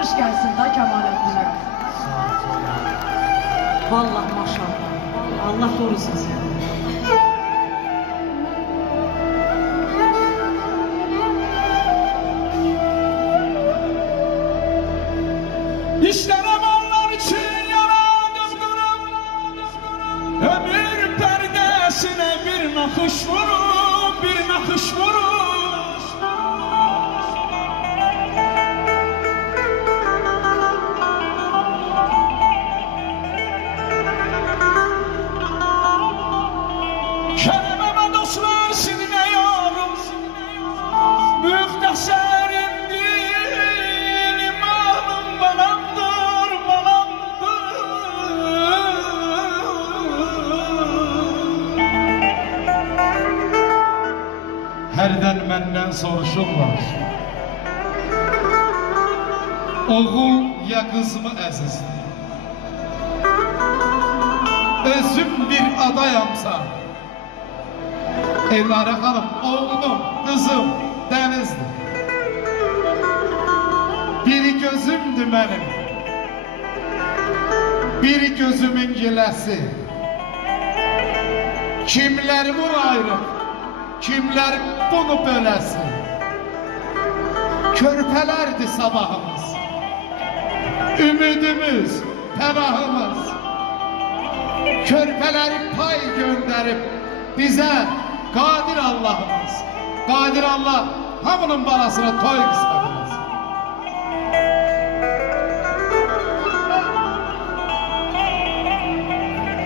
alkış gelsin da Kemalettin'e. Vallahi maşallah. Allah korusun seni. İşler amanlar için yaradımdırım. Ömür perdesine bir nakış vurun, bir nakış vurun. Kerememe dostlar sinine yorum, mühteşerimdir, imanım banamdır, banamdır. Herden menden soruşurlar, oğul ya kız mı əziz? Özüm bir adayamsa, Elnare Hanım, oğlum, kızım, Deniz'dir. Biri gözümdür benim, biri gözümün giləsi. Kimler bunu ayrı, kimler bunu böləsi. Körpələrdir sabahımız, ümidimiz, pənahımız. Körpələri pay gönderip bize Qadir Allah'ımız, Qadir Allah hamının balasına toy kısmetiniz.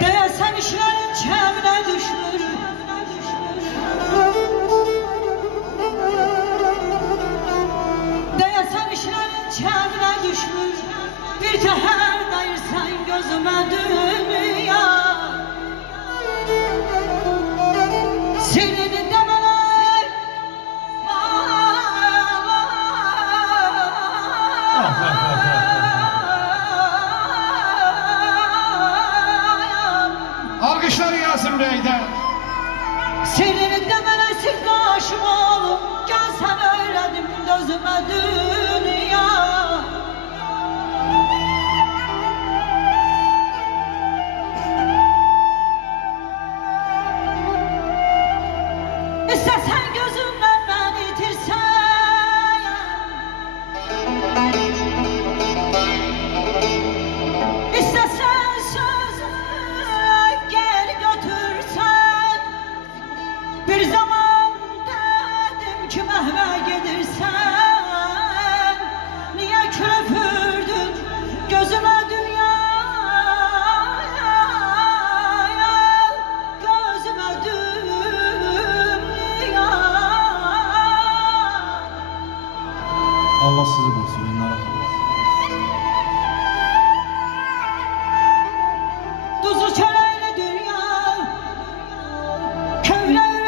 Deyəsən işlərin kəminə düşmür. Deyəsən işlərin kəminə düşmür. Bir təhər dayırsan gözümə dünya. Seni demeler. Alkışlar Yasin Bey'den. Seni demeler sirdaşım oğlum. Gel sen öğredim gözüme dünya. İstesen gözümden ben itirsen, İstesen sözü geri götürsen. Bir zaman dedim ki mehve gidirsen. Niye köpürdün gözüme dünya? Gözüme dünya. Allah sizi bulsun. Tuzlu çöreğli dünya, kömre